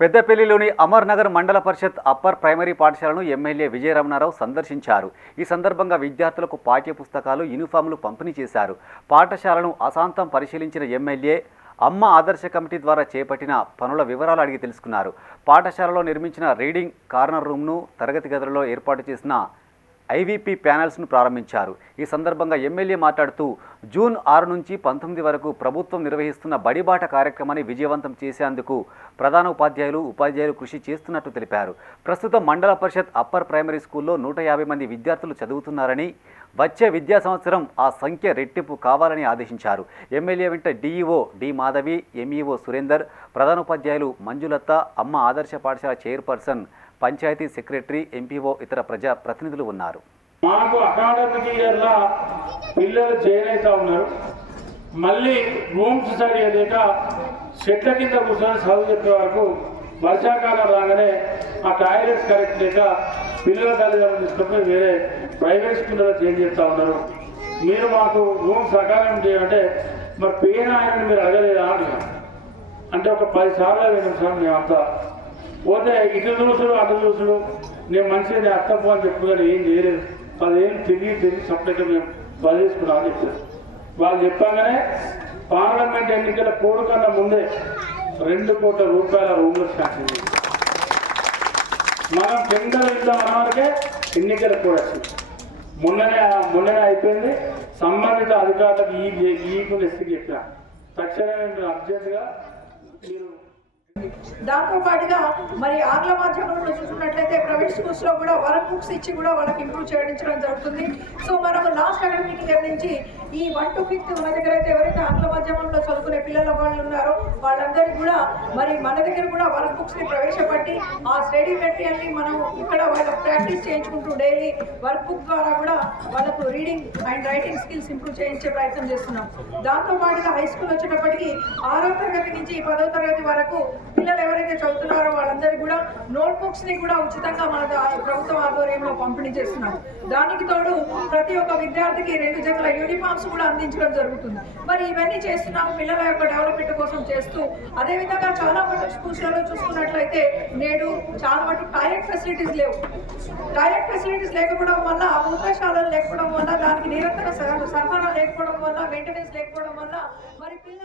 పెద్దపల్లిలోని అమర్నగర్ మండల పరిషత్ upper primary పాఠశాలను MLA Vijaya Ramana Rao సందర్శించారు. ఈ సందర్భంగా విద్యార్థులకు పాఠ్య పుస్తకాలు యూనిఫామ్లు పంపిణీ చేశారు. పాఠశాలను అశాంతం పరిశీలించిన ఎమ్మెల్యే అమ్మ ఆదర్శ కమిటీ ద్వారా చేపట్టిన పనుల వివరాలు అడిగి తెలుసుకున్నారు. పాఠశాలలో నిర్మించిన రీడింగ్ కార్నర్ రూమ్ను తరగతి గదులలో ఏర్పాటు చేసిన ఐవీపీ ప్యానెల్స్ను ప్రారంభించారు. ఈ సందర్భంగా ఎమ్మెల్యే మాట్లాడుతూ జూన్ ఆరు నుంచి పంతొమ్మిది వరకు ప్రభుత్వం నిర్వహిస్తున్న బడిబాట కార్యక్రమాన్ని విజయవంతం చేసేందుకు ప్రధాన ఉపాధ్యాయులు ఉపాధ్యాయులు కృషి చేస్తున్నట్టు తెలిపారు. ప్రస్తుతం మండల పరిషత్ అప్పర్ ప్రైమరీ స్కూల్లో నూట యాభై మంది విద్యార్థులు చదువుతున్నారని వచ్చే విద్యా సంవత్సరం ఆ సంఖ్య రెట్టింపు కావాలని ఆదేశించారు. ఎమ్మెల్యే వెంట DEO D Madhavi MEO Surender ప్రధానోపాధ్యాయులు మంజులత అమ్మ ఆదర్శ పాఠశాల చైర్పర్సన్ పంచాయతీ సెక్రటరీ ఎంపీఓ ఇతర ప్రజా ప్రతినిధులు ఉన్నారు. మాకు అకాడమిక్ ఇయర్లో పిల్లలు జాయిన్ అవుతా ఉన్నారు. మళ్ళీ రూమ్స్ సరిగా లేక చెట్ల కింద కూర్చొని చదువు చెప్పే వరకు వర్షాకాలం రాగానే ఆ టాయిలెట్స్ కరెక్ట్ లేక పిల్లల తల్లిదండ్రులు తీసుకొని వేరే ప్రైవేట్ స్కూల్లో చేంజ్ చేస్తూ ఉన్నారు. మీరు మాకు రూమ్ సకాలం చేయాలంటే మరి పేన ఆయన మీరు అడగలేదా అంటున్నాం. అంటే ఒక పది సార్లు విన్నాం సార్ మేమంతా. పోతే ఇటు చూసుడు అటు చూసుడు నేను మంచిగా నేను అత్తప్పు అని చెప్పుకొని ఏం చేయలేదు. పదేళ్ళు తిరిగి తిరిగి సపరేట్గా మేము బదిలేసుకున్నాం అని చెప్పారు. వాళ్ళు చెప్పగానే పార్లమెంట్ ఎన్నికల కోడుకన్నా ముందే రెండు కోట్ల రూపాయల రూమ్లు శాంక్షన్ మనం టెండర్ ఇద్దాం అన్నవరకే ఎన్నికల కోడ్ వచ్చింది. మొన్ననే మొన్ననే అయిపోయింది. సంబంధిత అధికారులకు ఈ ఈ ఎస్సీకి చెప్పిన. తక్షణమే మీరు మీరు దాంతో పాటుగా మరి ఆంగ్ల మాధ్యమంలో చూసుకున్నట్లయితే ప్రైవేట్ స్కూల్స్లో కూడా వర్క్ బుక్స్ ఇచ్చి కూడా వాళ్ళకి ఇంప్రూవ్ చేయించడం జరుగుతుంది. సో మనం లాస్ట్ అకాడమిక్ ఇయర్ నుంచి ఈ వన్ టు ఫిఫ్త్ మన దగ్గర అయితే ఎవరైతే ఆంగ్ల మాధ్యమంలో చదువుకునే పిల్లల వాళ్ళు ఉన్నారో వాళ్ళందరికీ కూడా మరి మన దగ్గర కూడా వర్క్ బుక్స్ని ప్రవేశపెట్టి ఆ స్టడీ మెటీరియల్ని మనం ఇక్కడ వాళ్ళ ప్రాక్టీస్ చేయించుకుంటూ డైలీ వర్క్ బుక్ ద్వారా కూడా వాళ్ళకు reading and writing skills improve చేయించే ప్రయత్నం చేస్తున్నాం. దాంతో పాటుగా హై స్కూల్ వచ్చేటప్పటికి ఆరో తరగతి నుంచి పదో తరగతి వరకు పిల్లలు ఎవరైతే చదువుతున్నారో వాళ్ళందరికీ కూడా నోట్ బుక్స్ని కూడా ఉచితంగా మన ప్రభుత్వ ప్రభుత్వం ఆధ్వర్యంలో పంపిణీ చేస్తున్నారు. దానికి తోడు ప్రతి ఒక్క విద్యార్థికి రెండు జతల యూనిఫామ్స్ కూడా అందించడం జరుగుతుంది. మరి ఇవన్నీ చేస్తున్నాము పిల్లల యొక్క డెవలప్మెంట్ కోసం చేస్తూ అదే విధంగా చాలా మటు స్కూల్స్లలో చూసుకున్నట్లయితే నేడు చాలా మటు టాయిలెట్ ఫెసిలిటీస్ లేవు. టాయిలెట్ ఫెసిలిటీస్ లేకపోవడం వల్ల మూత్రశాలలు లేకపోవడం వల్ల దానికి నిరంతర సరఫరా లేకపోవడం వల్ల మెయింటెనెన్స్ లేకపోవడం వల్ల మరి పిల్లలు